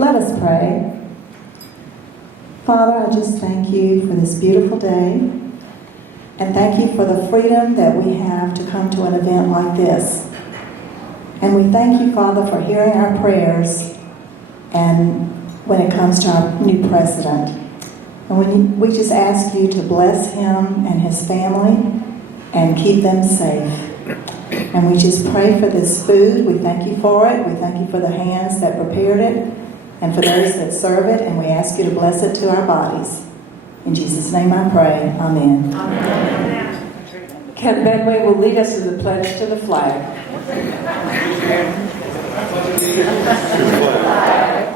Let us pray. Father, I just thank you for this beautiful day, and thank you for the freedom that we have to come to an event like this. And we thank you, Father, for hearing our prayers and when it comes to our new president. And we just ask you to bless him and his family and keep them safe. And we just pray for this food. We thank you for it. We thank you for the hands that prepared it and for those that serve it. And we ask you to bless it to our bodies. In Jesus' name I pray. Amen. Amen. Ken Benway will lead us in the pledge to the flag.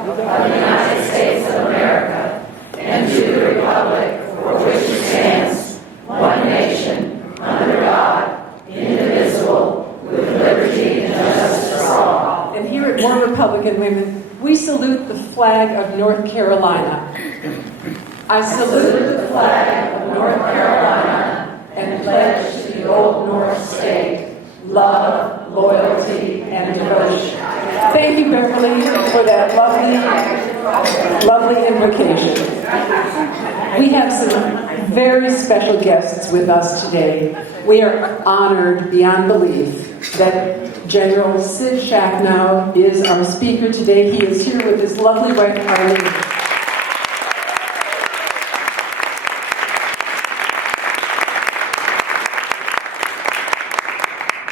Of the United States of America, and to the republic for which it stands, one nation, under God, indivisible, with liberty and justice for all. And here at More Republican Women, we salute the flag of North Carolina. I salute the flag of North Carolina and pledge to the Old North State love, loyalty, and devotion. Thank you, Beverly, for that lovely invocation. We have some very special guests with us today. We are honored beyond belief that General Sid Schachnow is our speaker today. He is here with his lovely wife, Arlene.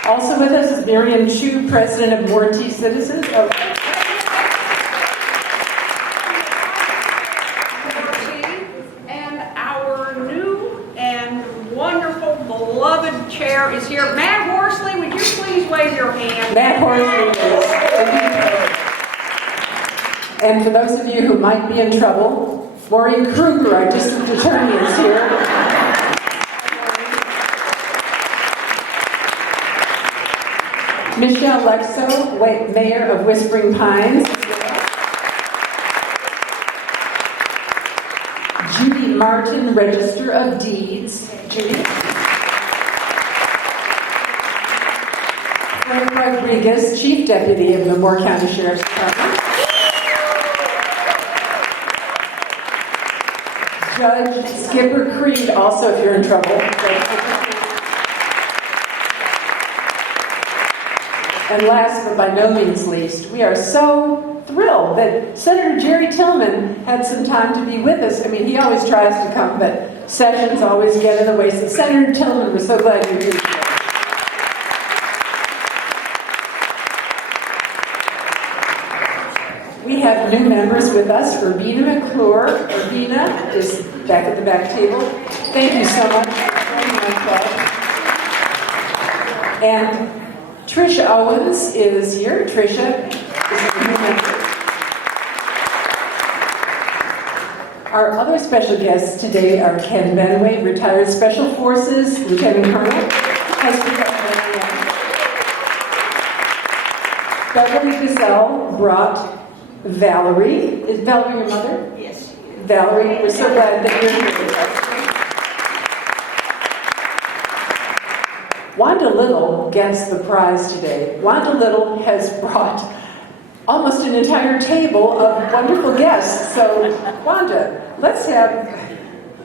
Also with us is Miriam Chu, President of Warranty Citizens. And our new and wonderful, beloved chair is here. Matt Horsley, would you please wave your hand? Matt Horsley is. And for those of you who might be in trouble, Maureen Kruger, our district attorney, is here. Michelle Lexo, Mayor of Whispering Pines. Judy Martin, Register of Deeds. Judy. Frank Rodriguez, Chief Deputy of the Moore County Sheriff's Department. Judge Skipper Creed, also if you're in trouble. And last but by no means least, we are so thrilled that Senator Jerry Tillman had some time to be with us. I mean, he always tries to come, but sessions always get in the way. So Senator Tillman, we're so glad you're here today. We have new members with us. Urbina McClure. Urbina is back at the back table. Thank you so much for joining my club. And Tricia Owens is here. Tricia is a new member. Our other special guests today are Ken Benway, retired Special Forces Lieutenant Colonel. Beverly Gazelle brought Valerie. Is Valerie your mother? Yes. Valerie, we're so glad that you're here with us. Wanda Little gets the prize today. Wanda Little has brought almost an entire table of wonderful guests. So, Wanda, let's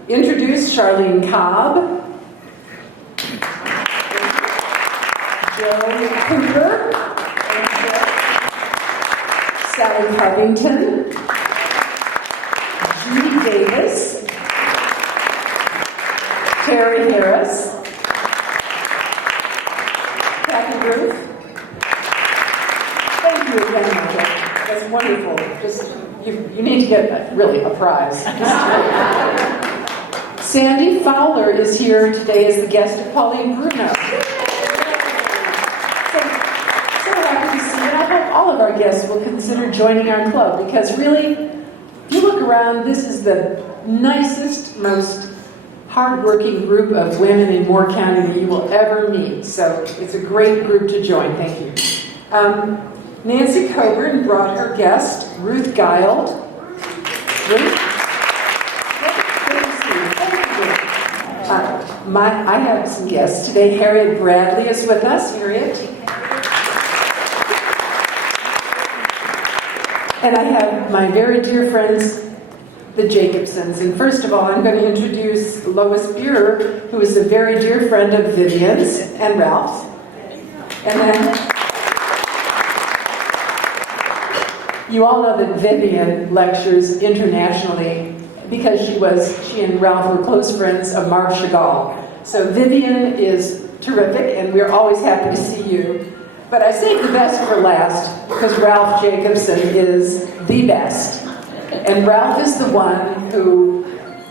introduce Charlene Cobb, Joe Cooper, Sally Covington, Judy Davis, Terry Harris, Ruth. Thank you again, Martha. That's wonderful. Just you need to get really a prize. Sandy Fowler is here today as the guest of Pauline Bruno. So happy to see you. And I hope all of our guests will consider joining our club because really, if you look around, this is the nicest, most hardworking group of women in Moore County that you will ever meet. So it's a great group to join. Thank you. Nancy Coburn brought her guest, Ruth Guild. Ruth? Good to see you. I have some guests today. Harriet Bradley is with us. Harriet. And I have my very dear friends, the Jacobsons. And first of all, I'm going to introduce Lois Buer, who is a very dear friend of Vivian's and Ralph's. And then you all know that Vivian lectures internationally because she and Ralph were close friends of Marc Chagall. So Vivian is terrific, and we're always happy to see you. But I saved the best for last because Ralph Jacobson is the best. And Ralph is the one who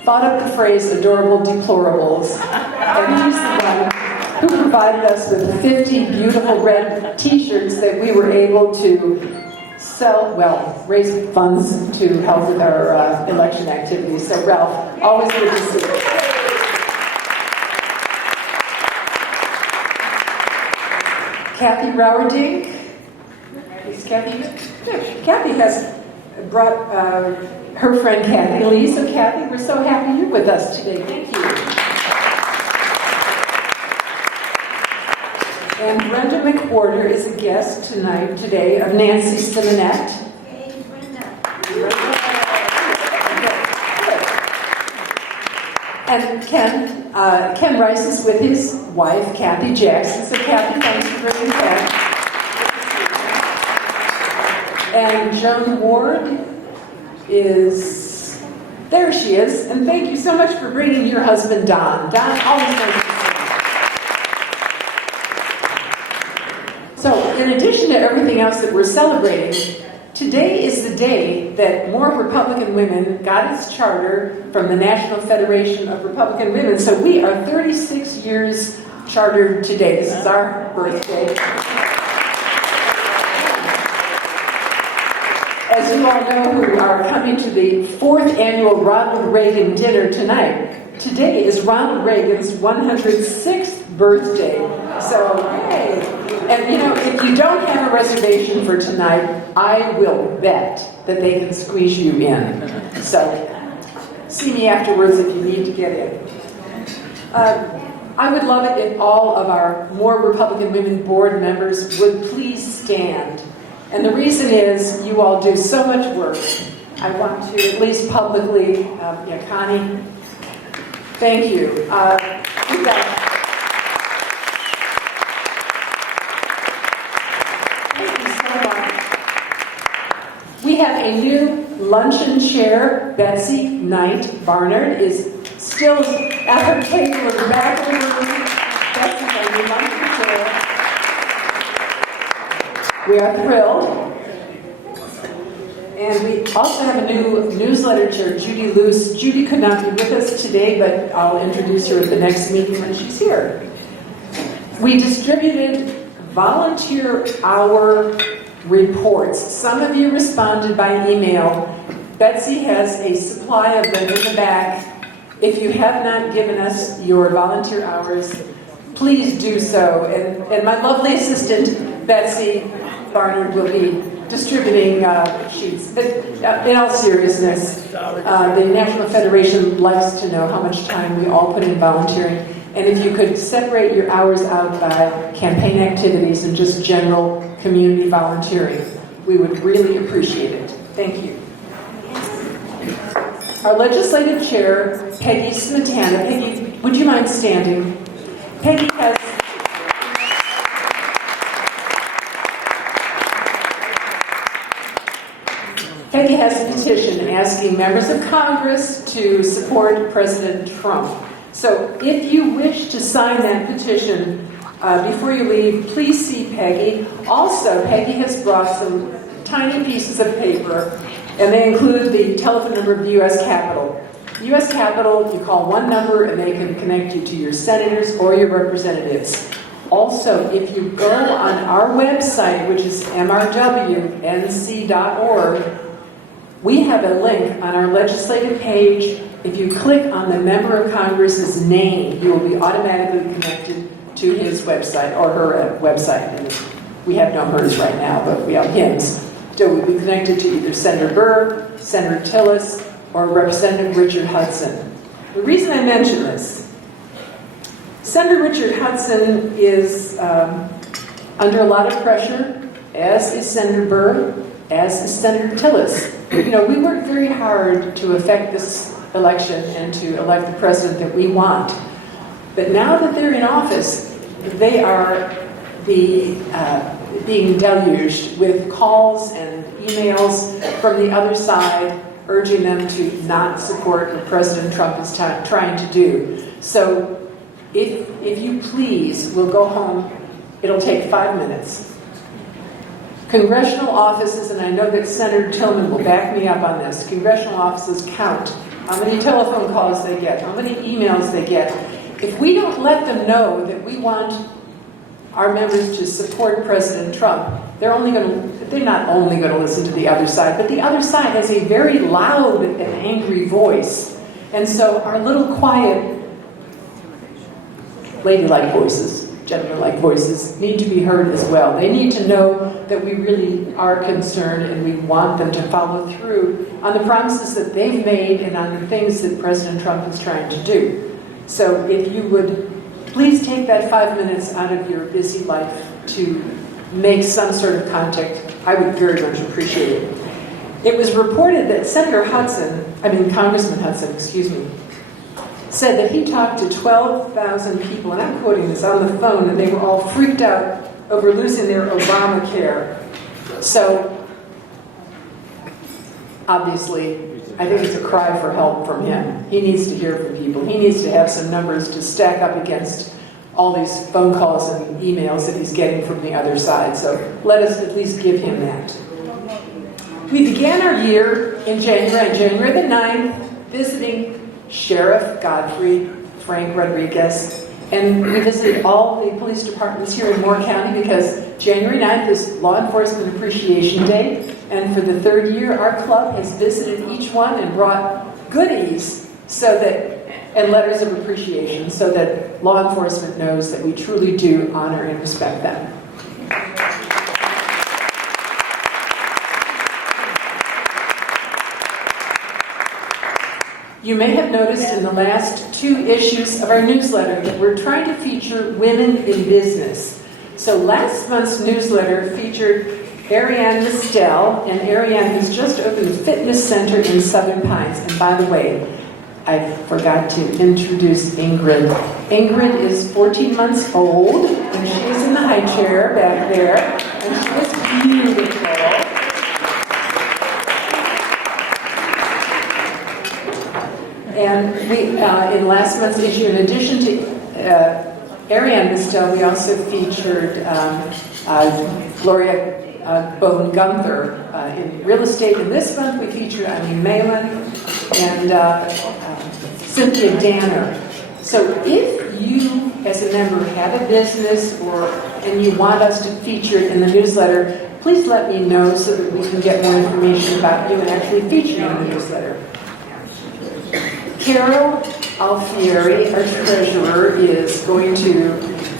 thought up the phrase adorable deplorables. And he's the one who provided us with 50 beautiful red t-shirts that we were able to raise funds to help with our election activities. So Ralph, always good to see you. Kathy Rowerdink. Is Kathy here? Kathy has brought her friend Kathy Lee. So Kathy, we're so happy you're with us today. Thank you. And Brenda McWhorter is a guest today of Nancy Simonette. Hey, Brenda. And Ken Rice is with his wife, Kathy Jackson. So Kathy, thanks for bringing Ken. And Joan Ward is, there she is. And thank you so much for bringing your husband, Don. Don always knows to sing. So in addition to everything else that we're celebrating, today is the day that More Republican Women got its charter from the National Federation of Republican Women. So we are 36 years chartered today. This is our birthday. As you all know who are coming to the 4th annual Ronald Reagan dinner tonight, today is Ronald Reagan's 106th birthday. So, hey. And you know, if you don't have a reservation for tonight, I will bet that they can squeeze you in. So, see me afterwards if you need to get in. I would love it if all of our More Republican Women board members would please stand. And the reason is you all do so much work. I want to, at least publicly, Connie, thank you. We've got We have a new luncheon chair. Betsy Knight Barnard is still at her table in the back of the room. Betsy's our new luncheon chair. We are thrilled. And we also have a new newsletter chair, Judy Luce. Judy could not be with us today, but I'll introduce her at the next meeting when she's here. We distributed volunteer hour reports. Some of you responded by email. Betsy has a supply of them in the back. If you have not given us your volunteer hours, please do so. And my lovely assistant, Betsy Barnard, will be distributing sheets. But in all seriousness, the National Federation likes to know how much time we all put in volunteering. And if you could separate your hours out by campaign activities and just general community volunteering, we would really appreciate it. Thank you. Our legislative chair, Peggy Smetana. Peggy, would you mind standing? Peggy has a petition asking members of Congress to support President Trump. So if you wish to sign that petition before you leave, please see Peggy. Also, Peggy has brought some tiny pieces of paper, and they include the telephone number of the U.S. Capitol. The U.S. Capitol, you call one number, and they can connect you to your senators or your representatives. Also, if you go on our website, which is mrwnc.org, we have a link on our legislative page. If you click on the member of Congress's name, you will be automatically connected to his website or her website. And we have no hers right now, but we have hymns. So we'll be connected to either Senator Burr, Senator Tillis, or Representative Richard Hudson. The reason I mention this, Senator Richard Hudson is under a lot of pressure, as is Senator Burr. as is Senator Tillis. You know, we worked very hard to affect this election and to elect the president that we want. But now that they're in office, they are being deluged with calls and emails from the other side urging them to not support what President Trump is trying to do. So if you please will go home, it'll take 5 minutes. Congressional offices, and I know that Senator Tillman will back me up on this, congressional offices count how many telephone calls they get, how many emails they get. If we don't let them know that we want our members to support President Trump, they're not only going to listen to the other side, but the other side has a very loud and angry voice. And so our little quiet, ladylike voices, gentleman-like voices, need to be heard as well. They need to know that we really are concerned and we want them to follow through on the promises that they've made and on the things that President Trump is trying to do. So if you would please take that 5 minutes out of your busy life to make some sort of contact, I would very much appreciate it. It was reported that Congressman Hudson, said that he talked to 12,000 people, and I'm quoting this, on the phone, and they were all freaked out over losing their Obamacare. So, obviously, I think it's a cry for help from him. He needs to hear from people. He needs to have some numbers to stack up against all these phone calls and emails that he's getting from the other side. So let us at least give him that. We began our year in January, on January the 9th, visiting Sheriff Godfrey Frank Rodriguez, and we visited all the police departments here in Moore County because January 9th is Law Enforcement Appreciation Day, and for the third year, our club has visited each one and brought goodies and letters of appreciation so that law enforcement knows that we truly do honor and respect them. You may have noticed in the last 2 issues of our newsletter that we're trying to feature women in business. So last month's newsletter featured Ariane Mistel, and Ariane has just opened a fitness center in Southern Pines. And by the way, I forgot to introduce Ingrid. Ingrid is 14 months old, and she is in the high chair back there, and she is beautiful. And we, in last month's issue, in addition to Ariane Mistel, we also featured Gloria Bone-Gunther in real estate. And this month we featured Eileen Malin and Cynthia Danner. So if you, as a member, have a business and you want us to feature it in the newsletter, please let me know so that we can get more information about you and actually feature you in the newsletter. Carol Alfieri, our treasurer, is going to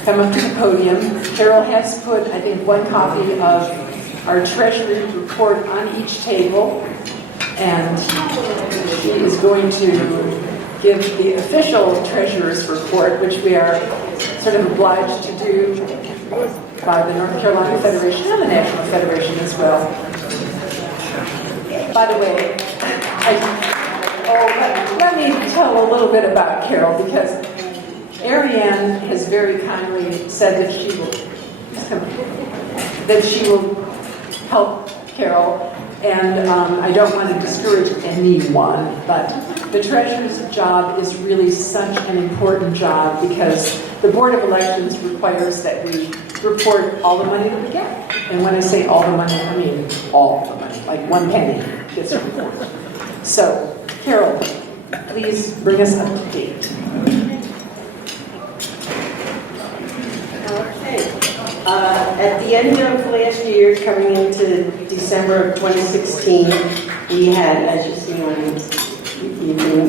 come up to the podium. Carol has put, I think, 1 copy of our treasury report on each table, and she is going to give the official treasurer's report, which we are sort of obliged to do by the North Carolina Federation and the National Federation as well. By the way, let me tell a little bit about Carol, because Ariane has very kindly said that she will help Carol, and I don't want to discourage anyone, but the treasurer's job is really such an important job because the Board of Elections requires that we report all the money that we get. And when I say all the money, I mean all the money, like 1 penny gets reported. So, Carol, please bring us up to date. Okay. At the end of last year, coming into December of 2016, we had, as you can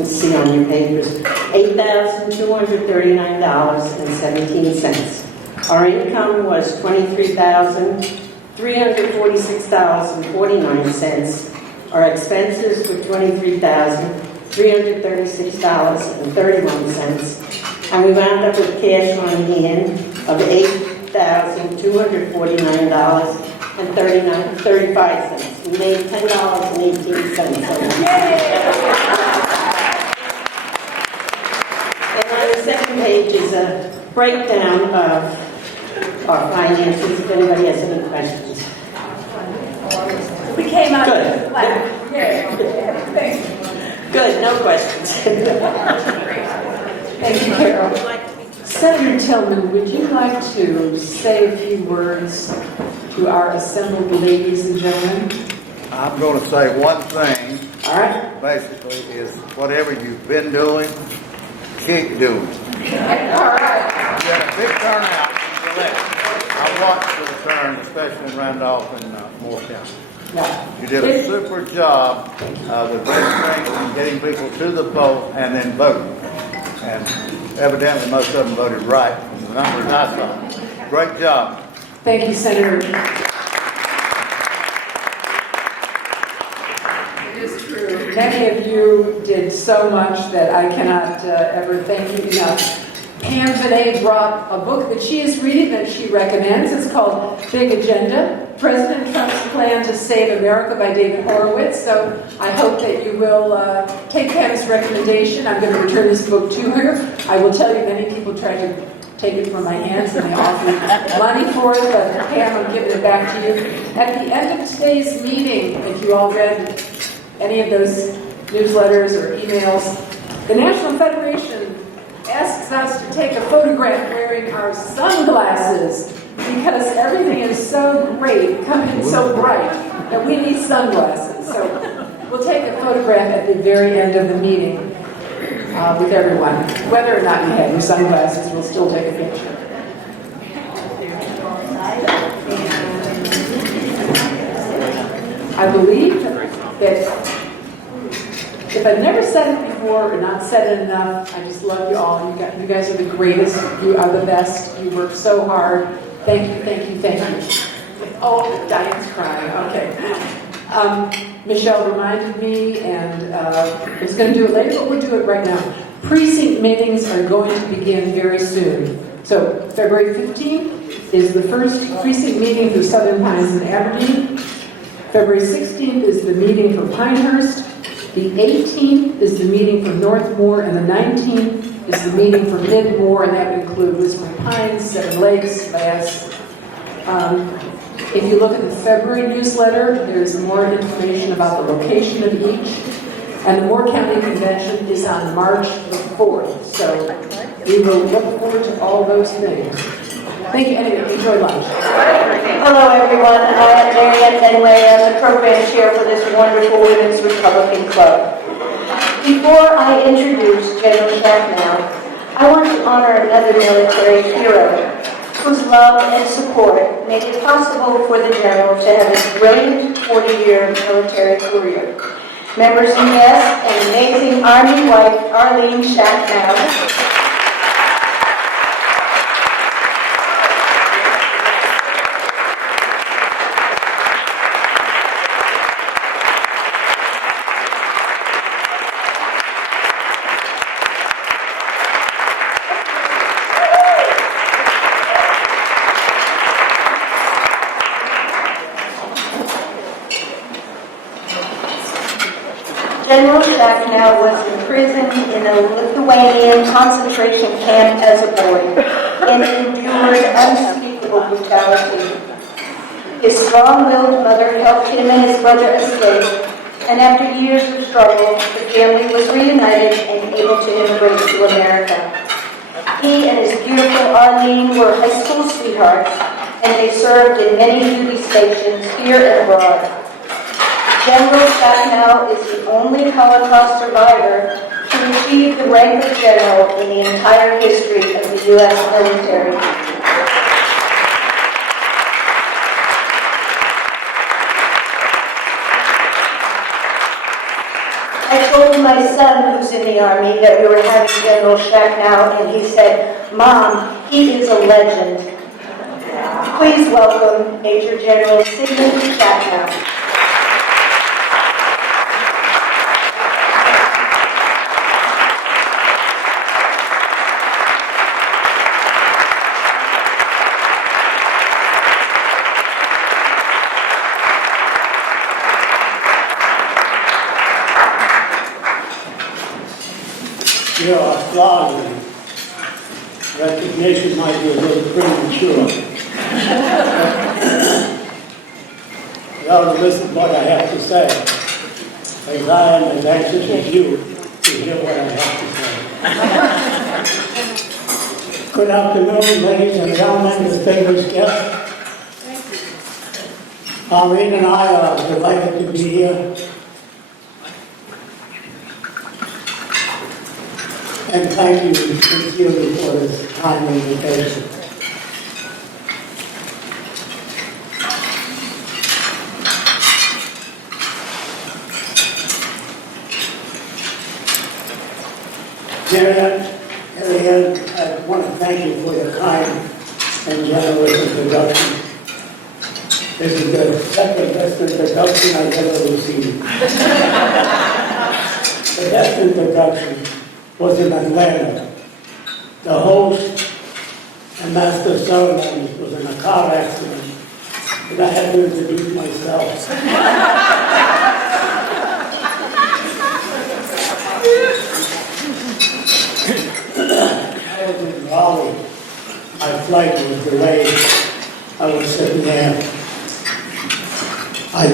see on your papers, $8,239.17. Our income was $23,346.49. Our expenses were $23,336.31, and we wound up with cash on hand of $8,249.17. $2,239.35. We made $10.18. And on the second page is a breakdown of our finances, if anybody has any questions. We came out Good. flat. Thank you. Good, no questions. Thank you, Carol. Senator Tillman, would you like to say a few words to our assembled ladies and gentlemen? I'm going to say one thing, All right. basically, is whatever you've been doing, keep doing. All right. You had a big turnout in the election. I watched the return, especially in Randolph and Moore County. Yeah. You did a super job with registering and getting people to the vote and then voting. And evidently most of them voted right from the numbers I saw. Great job. Thank you, Senator. It is true. Many of you did so much that I cannot ever thank you enough. Pam Vinay brought a book that she is reading that she recommends. It's called Big Agenda, President Trump's Plan to Save America by David Horowitz. So I hope that you will take Pam's recommendation. I'm going to return this book to her. I will tell you, many people tried to take it from my hands and they offered money for it, but Pam, I'm giving it back to you. At the end of today's meeting, if you all read any of those newsletters or emails, the National Federation asks us to take a photograph wearing our sunglasses because everything is so great, coming so bright, that we need sunglasses. So we'll take a photograph at the very end of the meeting with everyone. Whether or not you have your sunglasses, we'll still take a picture. I believe that if I've never said it before or not said it enough, I just love you all. You guys are the greatest. You are the best. You work so hard. Thank you, thank you, thank you. Oh, Diane's crying. Okay. Michelle reminded me, and I was going to do it later, but we'll do it right now. Precinct meetings are going to begin very soon. So February 15th is the first precinct meeting for Southern Pines and Aberdeen. February 16th is the meeting for Pinehurst. The 18th is the meeting for North Moore, and the 19th is the meeting for Mid Moore, and that would include Whispering Pines, Seven Lakes, Bass. If you look at the February newsletter, there's more information about the location of each. And the Moore County Convention is on March the 4th. So we will look forward to all those things. Thank you. Anyway, enjoy lunch. Hello, everyone. I am Marianne Fenway. I'm the program chair for this wonderful Women's Republican Club. Before I introduce General Schachnow, I want to honor another military hero whose love and support made it possible for the General to have a brilliant 40-year military career. Members and guests, an amazing Army wife, Arlene Schachnow. General Schachnow was imprisoned in a Lithuanian concentration camp as a boy and endured unspeakable brutality. His strong-willed mother helped him and his brother escape, and after years of struggle, the family was reunited and able to immigrate to America. He and his beautiful Arlene were high school sweethearts, and they served in many duty stations here and abroad. General Schachnow is the only Holocaust survivor to achieve the rank of general in the entire history of the U.S. military. I told my son, who's in the Army, that we were having General Schachnow, and he said, "Mom, he is a legend." Please welcome Major General Sidney Schachnow. Your applause and recognition might be a little premature. You ought to listen to what I have to say, because I am as anxious as you to hear what I have to say. Good afternoon, ladies and gentlemen, distinguished guests. Maureen and I are delighted to be here. And thank you sincerely for this kind invitation. Marianne, I want to thank you for your kind and generous introduction. This is the second best introduction I've ever received. The best introduction was in Atlanta. The host and master of ceremonies was in a car accident, and I had to introduce myself. I was in Raleigh. My flight was delayed. I was sitting there. I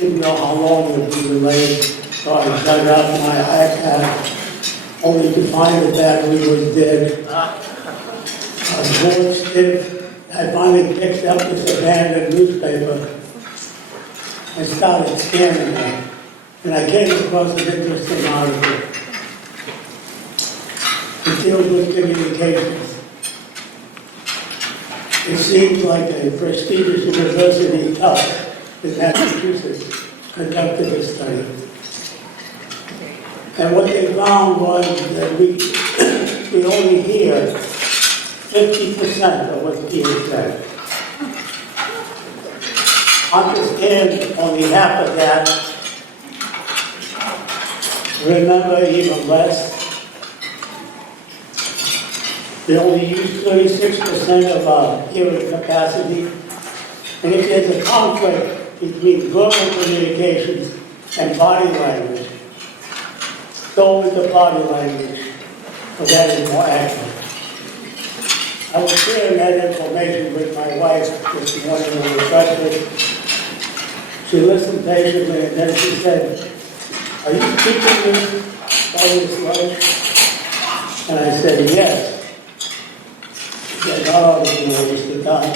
didn't know how long it would be delayed, so I dug out my iPad, only to find the battery was dead. I was bored stiff. I finally picked up this abandoned newspaper and started scanning it. And I came across an interesting article. It deals with communications. It seems like a prestigious university, Tufts, in Massachusetts, conducted a study. And what they found was that we only hear 50% of what's being said. Understand only half of that. Remember even less. They only use 36% of our hearing capacity. And if there's a conflict between verbal communications and body language, go with the body language, because that is more accurate. I was sharing that information with my wife this morning in the breakfast. She listened patiently, and then she said, "Are you speaking this all this life?" And I said, "Yes." She said, "Oh, this is a waste of time."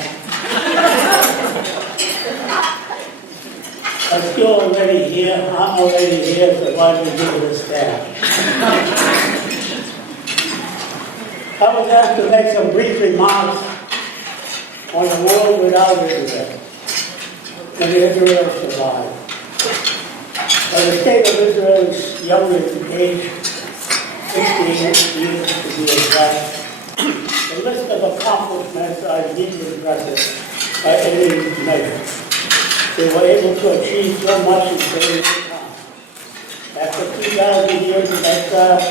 I'm still already here. I'm already here, so why don't we do this staff? I was asked to make some brief remarks on a world without Israel, and Israel survived. The state of Israel is young in age, 68 years to be exact. The list of accomplishments are deeply impressive by any measure. They were able to achieve so much in so little time. After 2,000 years of exile,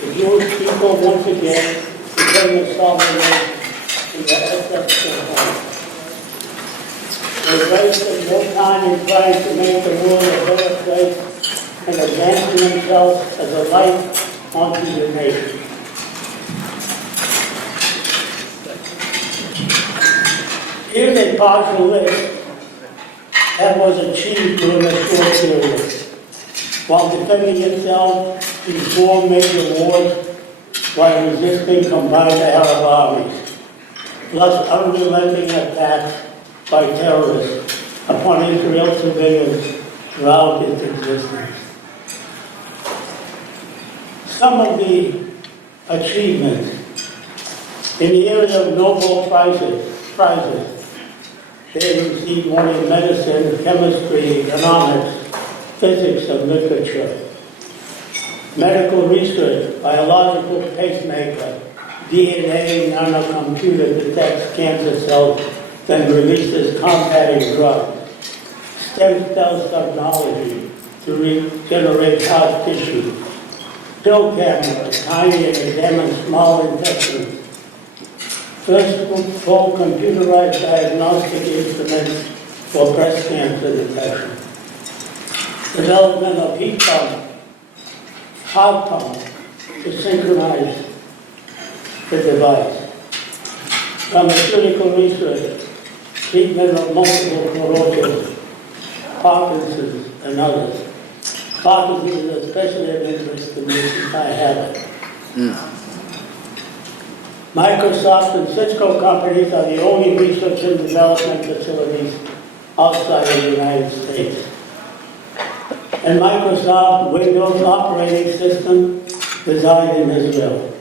the Jewish people once again became a sovereign nation in their ancestral home. They wasted no time in trying to make the world a better place and advancing themselves as a light onto the nation. Here's a partial list that was achieved during a short period. While defending itself in 4 major wars while resisting combined Arab armies, plus unrelenting attacks by terrorists upon Israel civilians throughout its existence. Some of the achievements in the area of Nobel prizes. They received one in medicine, chemistry, economics, physics, and literature. Medical research, biological pacemaker, DNA nanocomputer detects cancer cells, then releases combating drugs. Stem cell technology to regenerate heart tissue. Pill camera, tiny and examines small intestines. First full computerized diagnostic instruments for breast cancer detection. Development of heat pump, to synchronize the device. Pharmaceutical research, treatment of multiple sclerosis, Parkinson's, and others. Parkinson's is especially of interest to me since I have it. Microsoft and Cisco companies are the only research and development facilities outside of the United States. And Microsoft Windows operating system designed in Israel.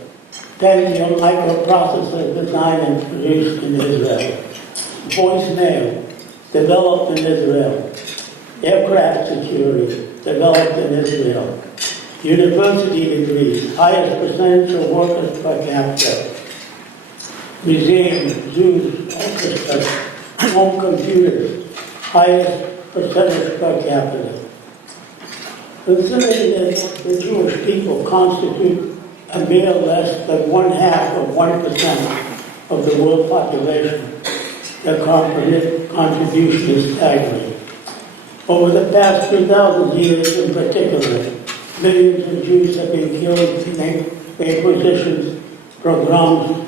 Pentium microprocessor designed and produced in Israel. Voicemail developed in Israel. Aircraft security developed in Israel. University degrees, highest percentage of workers per capita. Museums, zoos, orchestras, home computers, highest percentage per capita. Considering that the Jewish people constitute a mere less than 1/2 of the world population, their contribution is staggering. Over the past 2,000 years in particular, millions of Jews have been killed in inquisitions, pogroms,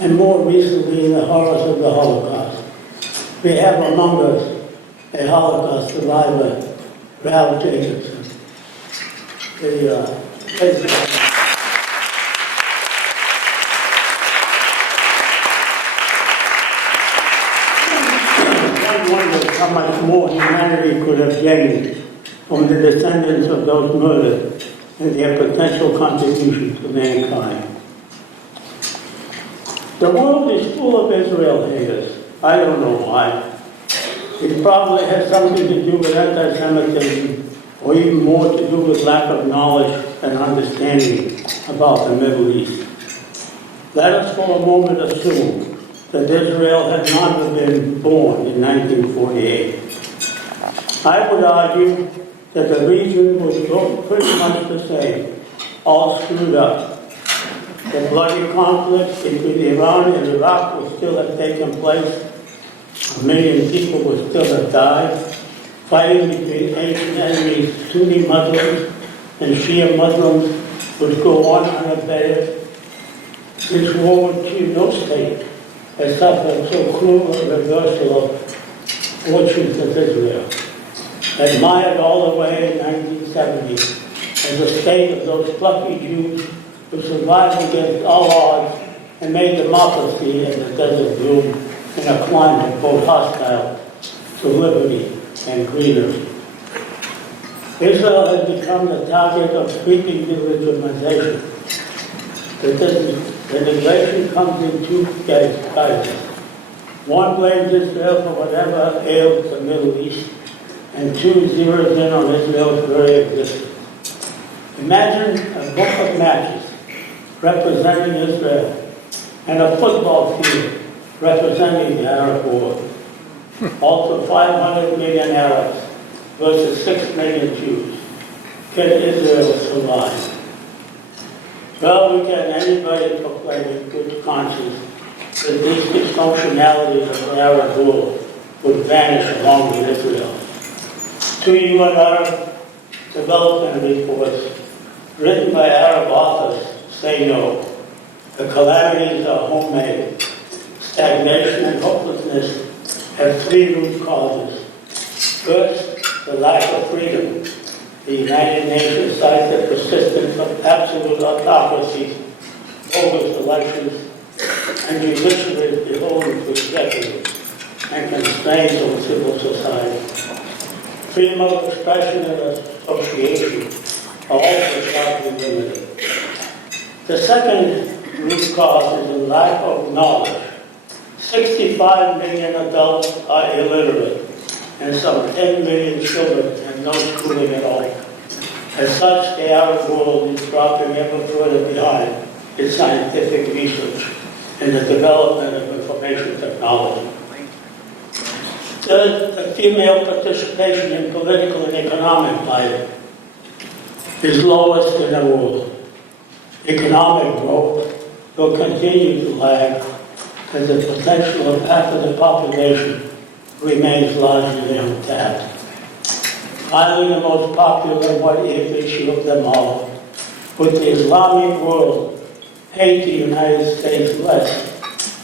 and more recently in the horrors of the Holocaust. We have among us a Holocaust survivor, Ralph Jacobson. One wonders how much more humanity could have gained from the descendants of those murdered and their potential contribution to mankind. The world is full of Israel haters. I don't know why. It probably has something to do with anti-Semitism, or even more to do with lack of knowledge and understanding about the Middle East. Let us for a moment assume that Israel had not been born in 1948. I would argue that the region was pretty much the same, all screwed up. The bloody conflicts between Iran and Iraq would still have taken place. 1 million people would still have died. Fighting between ancient enemies, Sunni Muslims and Shia Muslims, would go on unabated. This war would achieve no state has suffered so cruel a reversal of fortunes as Israel. Admired all the way in 1970 as a state of those plucky Jews who survived against all odds and made democracy in the desert bloom in a climate both hostile to liberty and greenery. Israel has become the target of sweeping delegitimization. The delegitimization comes in two guises. One blames Israel for whatever ails the Middle East, and two zeroes in on Israel's very existence. Imagine a book of matches representing Israel and a football field representing the Arab world. Also 500 million Arabs versus 6 million Jews. Can Israel survive? Well, we can anybody proclaim in good conscience that these dysfunctionalities of the Arab world would vanish along with Israel. 2 UN Arab development reports written by Arab authors say no. The calamities are homemade. Stagnation and hopelessness have 3 root causes. First, the lack of freedom. The United Nations cites the persistence of absolute autocracies, bogus elections, and judiciary beholden to executive and constraints on civil society. Freedom of expression and association are also sharply limited. The second root cause is a lack of knowledge. 65 million adults are illiterate, and some 10 million children have no schooling at all. As such, the Arab world is dropping ever further behind in scientific research and the development of information technology. Third, the female participation in political and economic life is lowest in the world. Economic growth will continue to lag as the potential of half of the population remains largely untapped. Finally, the most popular and what-if issue of them all would the Islamic world hate the United States less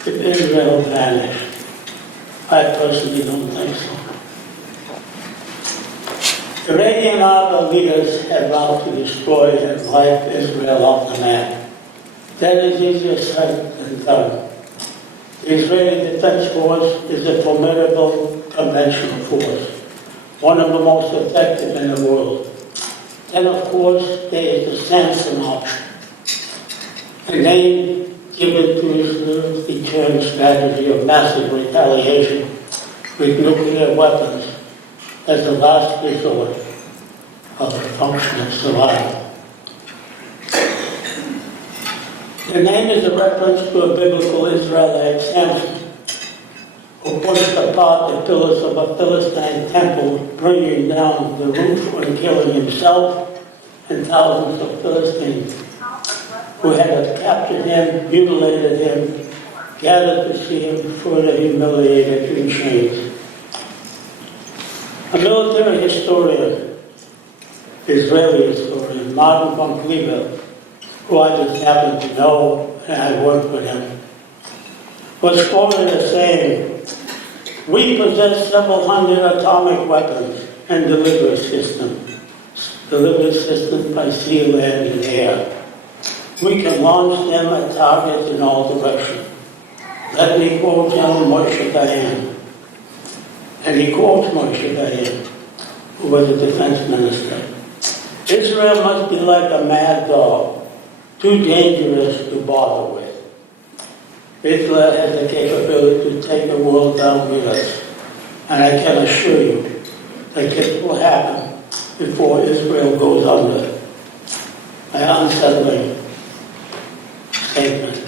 if Israel vanished? I personally don't think so. Iranian Arab leaders have vowed to destroy and wipe Israel off the map. That is easier said than done. The Israeli Defense Force is a formidable conventional force, one of the most effective in the world. And of course, there is the Samson option, a name given to Israel's deterrent strategy of massive retaliation with nuclear weapons as the last resort of a functional survival. The name is a reference to a biblical Israelite Samson, who pushed apart the pillars of a Philistine temple, bringing down the roof and killing himself and thousands of Philistines who had captured him, mutilated him, gathered to see him further humiliated in chains. A military historian, Israeli historian, Martin von Kleber, who I just happen to know, and I worked with him, was quoted as saying, "We possess several hundred atomic weapons and delivery systems by sea, land, and air. We can launch them at targets in all directions." Let me quote General Moshe Dayan. And he quotes Moshe Dayan, who was the defense minister. "Israel must be like a mad dog, too dangerous to bother with. Israel has the capability to take the world down with us, and I can assure you that this will happen before Israel goes under." An unsettling statement.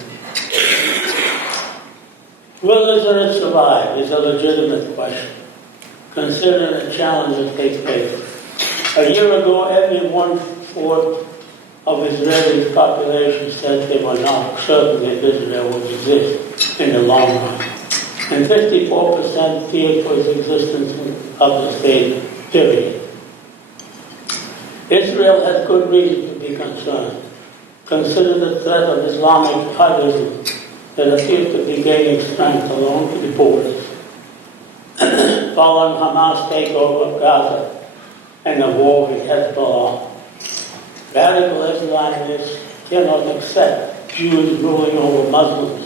Will Israel survive is a legitimate question, considering the challenges they face. A year ago, every 1/4 of Israeli population said they were not certain if Israel would exist in the long run. And 54% feared for its existence of the state, period. Israel has good reason to be concerned. Consider the threat of Islamic terrorism that appears to be gaining strength along the borders, following Hamas takeover of Gaza and the war with Hezbollah. Radical Islamists cannot accept Jews ruling over Muslims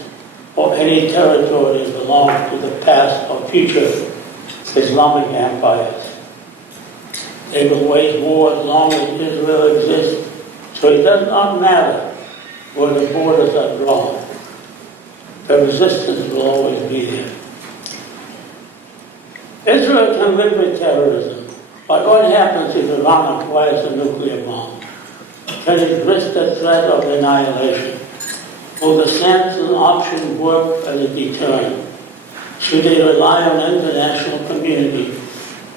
or any territory that belongs to the past or future Islamic empires. They will wage war as long as Israel exists, so it does not matter where the borders are drawn. The resistance will always be there. Israel can live with terrorism, but what happens if Iran acquires a nuclear bomb? Can it risk the threat of annihilation? Will the Samson option work as a deterrent? Should they rely on the international community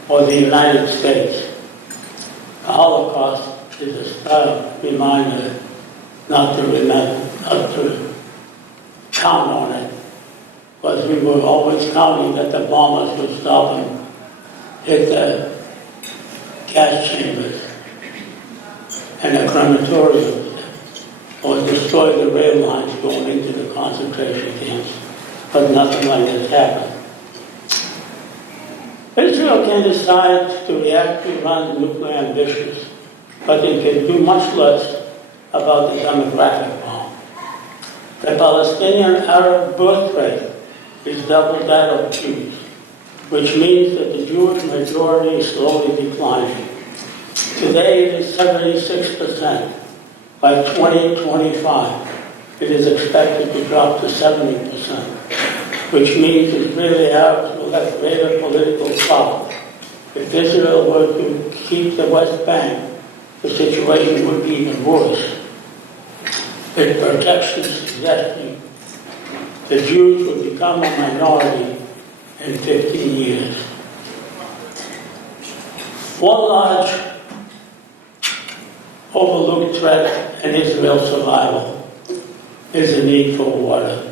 or the United States? The Holocaust is a stark reminder not to count on it, because we were always counting that the bombers would stop and hit the gas chambers and the crematoriums, or destroy the rail lines going into the concentration camps. But nothing like this happened. Israel can decide to react to Iran's nuclear ambitions, but it can do much less about the demographic bomb. The Palestinian Arab birth rate is double that of Jews, which means that the Jewish majority is slowly declining. Today it is 76%. By 2025, it is expected to drop to 70%, which means Israeli Arabs will have greater political power. If Israel were to keep the West Bank, the situation would be even worse. With projections suggesting the Jews would become a minority in 15 years. One large overlooked threat in Israel's survival is the need for water.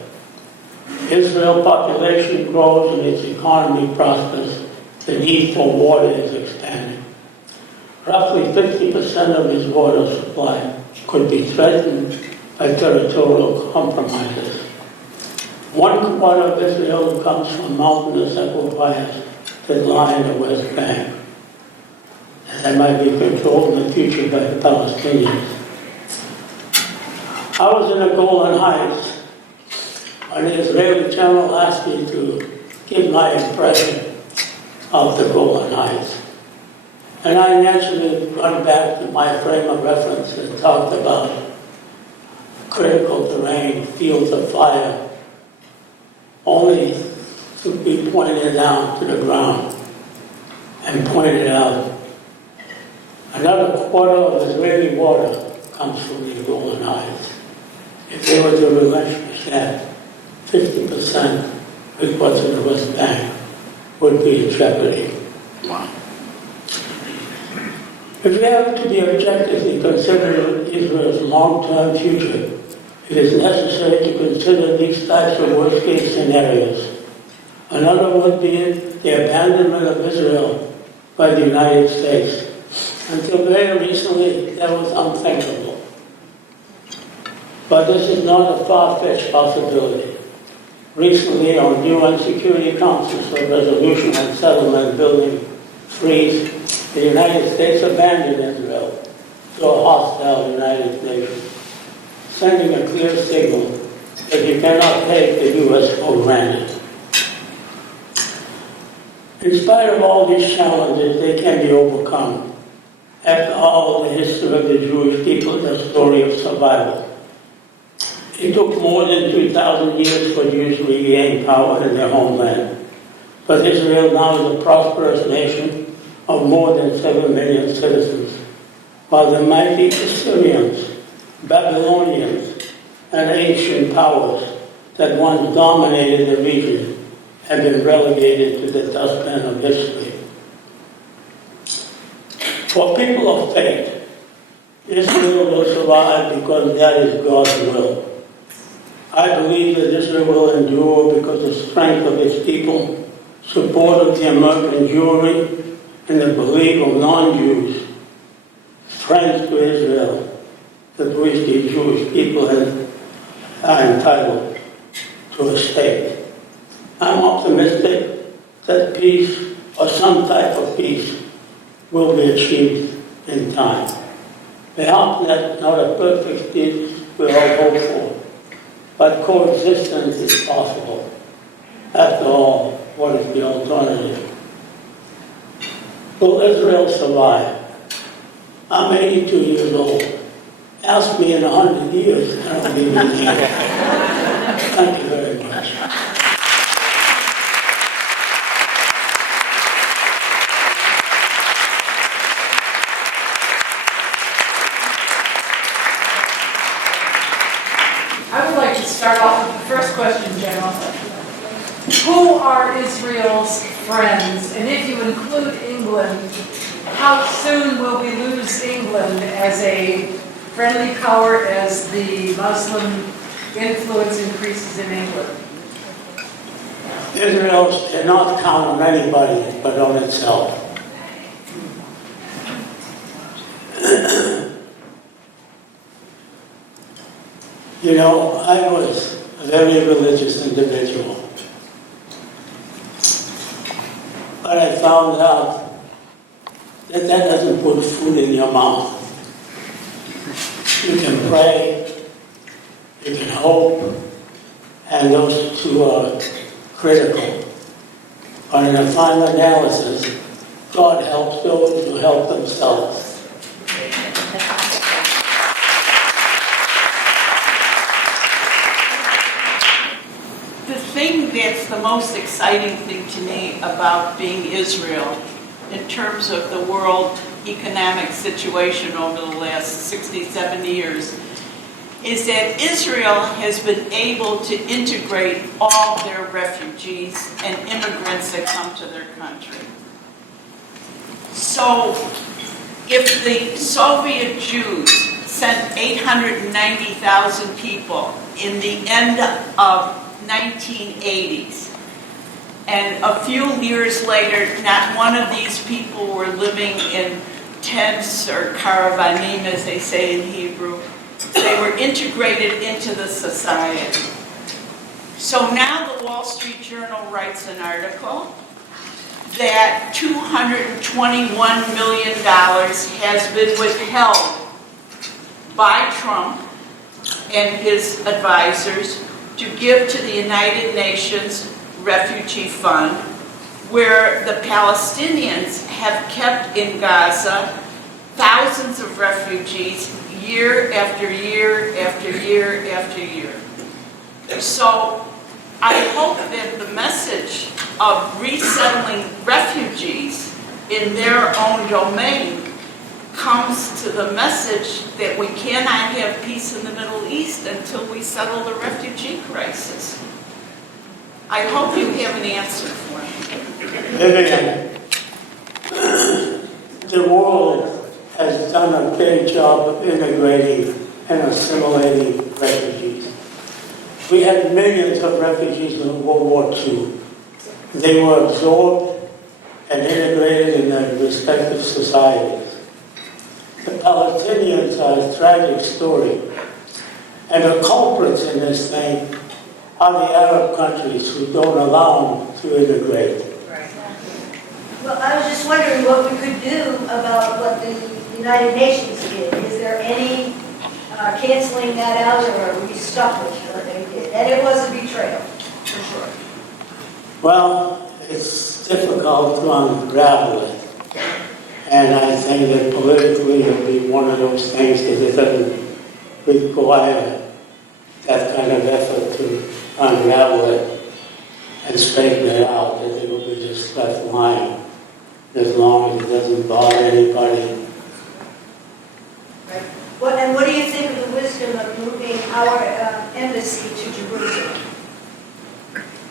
Israel's population grows and its economy prospers. The need for water is expanding. Roughly 50% of its water supply could be threatened by territorial compromises. 1/4 of Israel comes from mountainous aquifers that line the West Bank, and they might be controlled in the future by the Palestinians. I was in the Golan Heights when the Israeli general asked me to give my impression of the Golan Heights. And I naturally went back to my frame of reference and talked about critical terrain, fields of fire, only to be pointed down to the ground and pointed out. Another 1/4 of Israeli water comes from the Golan Heights. If they were to relinquish that, 50% with what's in the West Bank would be in jeopardy. If we have to be objectively consider Israel's long-term future, it is necessary to consider these types of worst-case scenarios. Another would be the abandonment of Israel by the United States. Until very recently, that was unthinkable. But this is not a far-fetched possibility. Recently, on UN Security Council's resolution on settlement building freeze, the United States abandoned Israel to a hostile United Nations, sending a clear signal that you cannot take the U.S. for granted. In spite of all these challenges, they can be overcome. After all, the history of the Jewish people is a story of survival. It took more than 2,000 years for Jews to regain power in their homeland. But Israel now is a prosperous nation of more than 7 million citizens, while the mighty Assyrians, Babylonians, and ancient powers that once dominated the region have been relegated to the dustbin of history. For people of faith, Israel will survive because that is God's will. I believe that Israel will endure because of the strength of its people, support of the American Jewry, and the belief of non-Jews, friends to Israel, that wish the Jewish people are entitled to a state. I'm optimistic that peace, or some type of peace, will be achieved in time. Perhaps that's not a perfect peace we all hope for, but coexistence is possible. After all, what is the alternative? Will Israel survive? I'm 82 years old. Ask me in 100 years, and I'll be with you. Thank you very much. I would like to start off with the first question, General. Who are Israel's friends? And if you include England, how soon will we lose England as a friendly power as the Muslim influence increases in England? Israel cannot count on anybody but on itself. You know, I was a very religious individual. But I found out that that doesn't put food in your mouth. You can pray, you can hope, and those two are critical. But in the final analysis, God helps those who help themselves. The thing that's the most exciting thing to me about being Israel in terms of the world economic situation over the last 60, 70 years is that Israel has been able to integrate all their refugees and immigrants that come to their country. So if the Soviet Jews sent 890,000 people in the end of 1980s, and a few years later, not one of these people were living in tents, or karavanim as they say in Hebrew. They were integrated into the society. So now the Wall Street Journal writes an article that $221 million has been withheld by Trump and his advisors to give to the United Nations Refugee Fund, where the Palestinians have kept in Gaza thousands of refugees year after year after year after year. So I hope that the message of resettling refugees in their own domain comes to the message that we cannot have peace in the Middle East until we settle the refugee crisis. I hope you have an answer for me. Vivian, the world has done a great job of integrating and assimilating refugees. We had millions of refugees in World War II. They were absorbed and integrated in their respective societies. The Palestinians are a tragic story. And the culprits in this thing are the Arab countries who don't allow them to integrate. Well, I was just wondering what we could do about what the United Nations did. Is there any canceling that out, or are we stuck with what they did? And it was a betrayal, for sure. Well, it's difficult to unravel it. And I think that politically it will be one of those things because it doesn't require that kind of effort to unravel it and straighten it out, that it will be just left lying as long as it doesn't bother anybody. Right. And what do you think of the wisdom of moving our embassy to Jerusalem?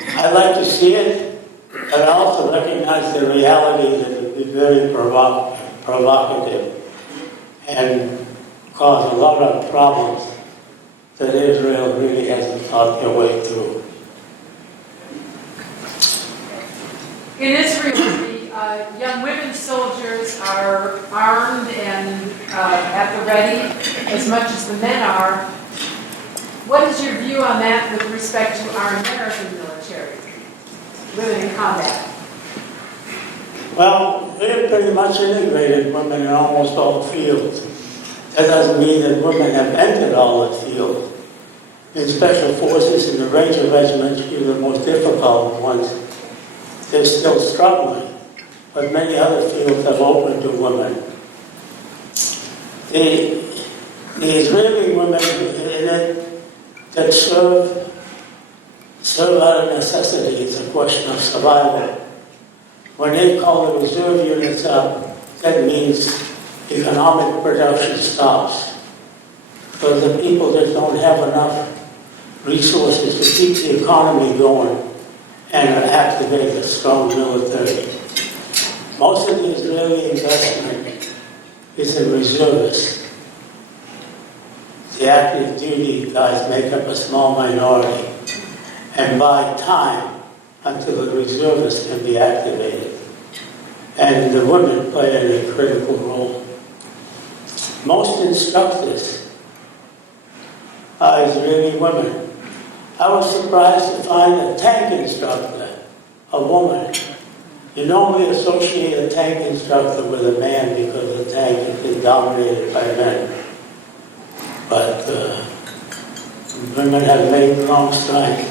I'd like to see it, but I also recognize the reality that it would be very provocative and cause a lot of problems that Israel really hasn't thought their way through. In Israel, the young women soldiers are armed and at the ready as much as the men are. What is your view on that with respect to our American military, women in combat? Well, they're pretty much integrated women in almost all the fields. That doesn't mean that women have entered all the fields. In special forces and the Ranger regiments, which are the most difficult ones, they're still struggling. But many other fields have opened to women. The Israeli women in it that serve out of necessity. It's a question of survival. When they call the reserve units up, that means economic production stops. Because the people that don't have enough resources to keep the economy going and activate a strong military. Most of the Israeli investment is in reservists. The active duty guys make up a small minority and buy time until the reservists can be activated. And the women play a critical role. Most instructors are Israeli women. I was surprised to find a tank instructor, a woman. You normally associate a tank instructor with a man because the tank has been dominated by men. But women have made long strides.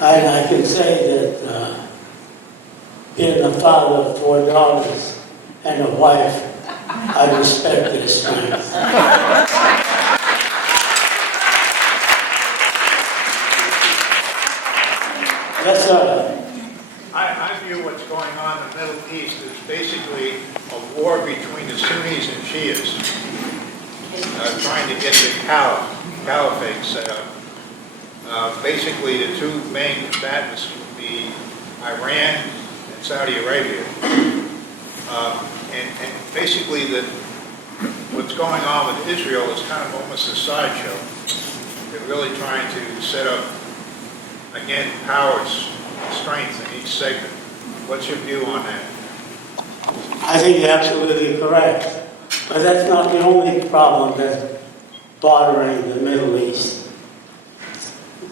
And I can say that being the father of 4 daughters and a wife, I respect their strength. Yes, sir. I view what's going on in the Middle East as basically a war between the Sunnis and Shias, trying to get the caliphate set up. Basically, the two main combatants would be Iran and Saudi Arabia. And basically, what's going on with Israel is kind of almost a sideshow. They're really trying to set up, again, powers, strength in each segment. What's your view on that? I think you're absolutely correct. But that's not the only problem that's bothering the Middle East.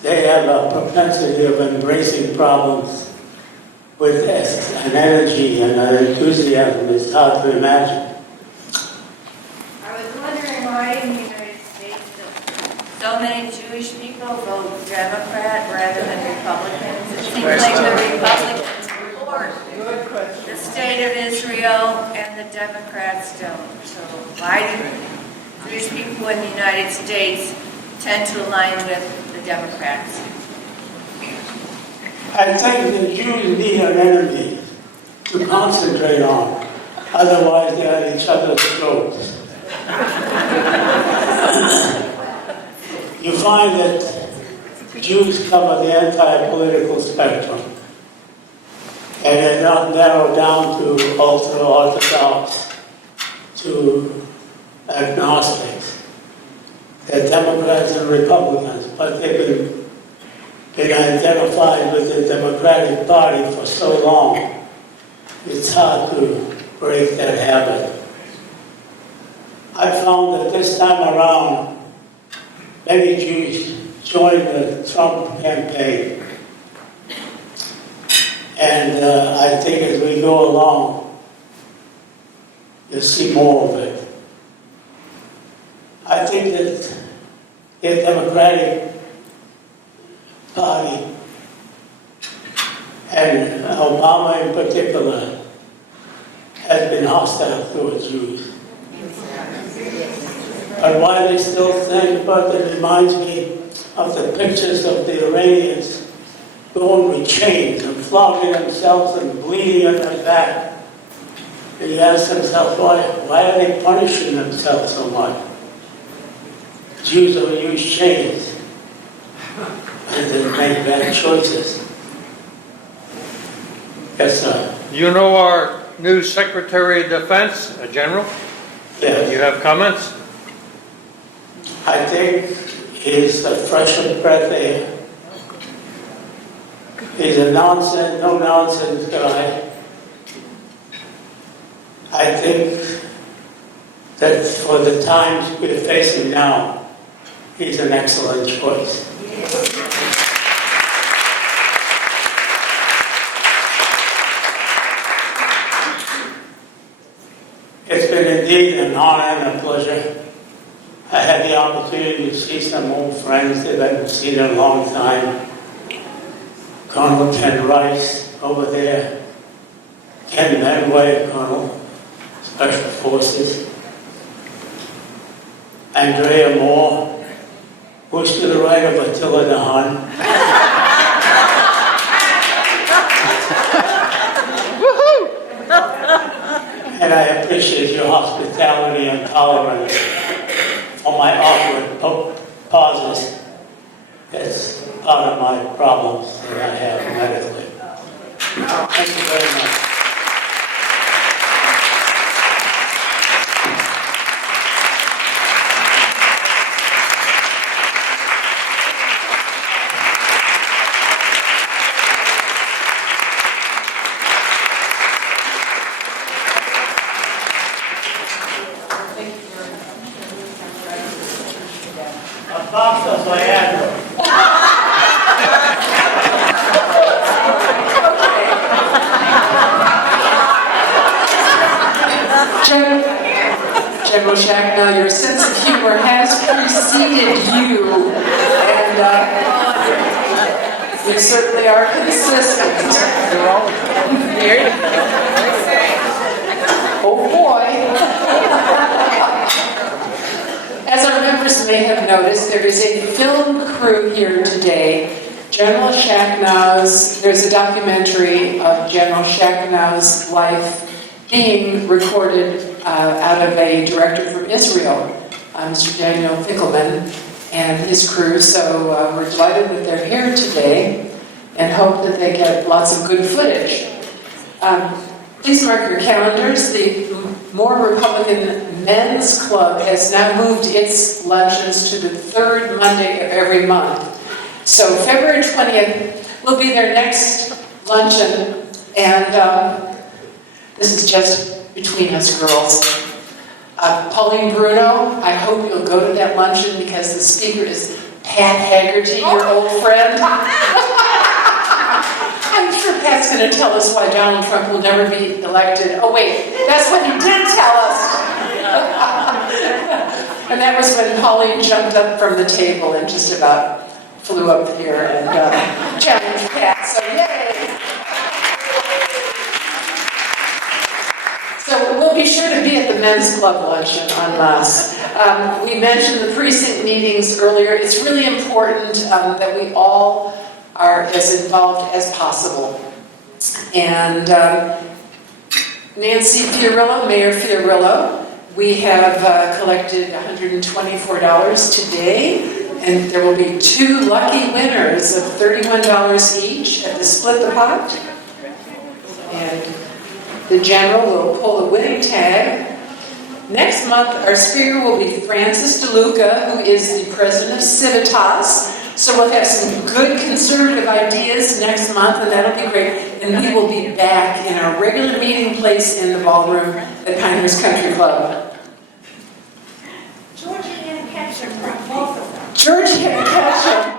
They have a propensity of embracing problems with an energy and an enthusiasm it's hard to imagine. I was wondering why in the United States so many Jewish people vote Democrat rather than Republicans. It seems like the Republicans support the state of Israel and the Democrats don't. So why do Jewish people in the United States tend to align with the Democrats? I think the Jews need an enemy to concentrate on. Otherwise, they're at each other's throats. You find that Jews cover the entire political spectrum. And they're not narrowed down to ultra-Orthodox, to agnostics. They're Democrats and Republicans, but they've been identified with the Democratic Party for so long, it's hard to break that habit. I found that this time around, many Jews joined the Trump campaign. And I think as we go along, you'll see more of it. I think that the Democratic Party, and Obama in particular, has been hostile towards Jews. But why they still think about it reminds me of the pictures of the Iranians going with chains and flogging themselves and bleeding on their back. And you ask themselves, why are they punishing themselves so much? Jews don't use chains and they make bad choices. Yes, sir. You know our new Secretary of Defense, General? Yes. Do you have comments? I think he's a fresh of breath air. He's a no-nonsense guy. I think that for the times we're facing now, he's an excellent choice. It's been indeed an honor and a pleasure. I had the opportunity to see some old friends that I haven't seen in a long time. Colonel Ken Rice over there, Ken Medway, Colonel Special Forces, Andrea Moore, who's to the right of Attila the Hun. And I appreciate your hospitality and tolerance for my awkward pauses. It's part of my problems that I have medically. Thank you very much. Apostles, I am. General Schachnow, your sense of humor has preceded you, and you certainly are consistent. Oh boy. As our members may have noticed, there is a film crew here today. General Schachnow's, there's a documentary of General Schachnow's life being recorded out of a director from Israel, Mr. Daniel Fickelman, and his crew. So we're delighted that they're here today and hope that they get lots of good footage. Please mark your calendars. The More Republican Men's Club has now moved its luncheons to the third Monday of every month. So February 20th will be their next luncheon, and this is just between us girls. Pauline Bruno, I hope you'll go to that luncheon because the speaker is Pat Haggerty, your old friend. I'm sure Pat's going to tell us why Donald Trump will never be elected. Oh wait, that's what he did tell us. And that was when Pauline jumped up from the table and just about flew up here and challenged Pat. So yay! So we'll be sure to be at the men's club luncheon en masse. We mentioned the precinct meetings earlier. It's really important that we all are as involved as possible. And Nancy Fiorillo, Mayor Fiorillo, we have collected $124 today, and there will be 2 lucky winners of $31 each at the Split the Pot. And the general will pull a winning tag. Next month, our speaker will be Francis DeLuca, who is the president of Civitas. So we'll have some good conservative ideas next month, and that'll be great. And we will be back in our regular meeting place in the ballroom at Pinehurst Country Club. Georgie and Ketchum, both of them. Georgie and Ketchum.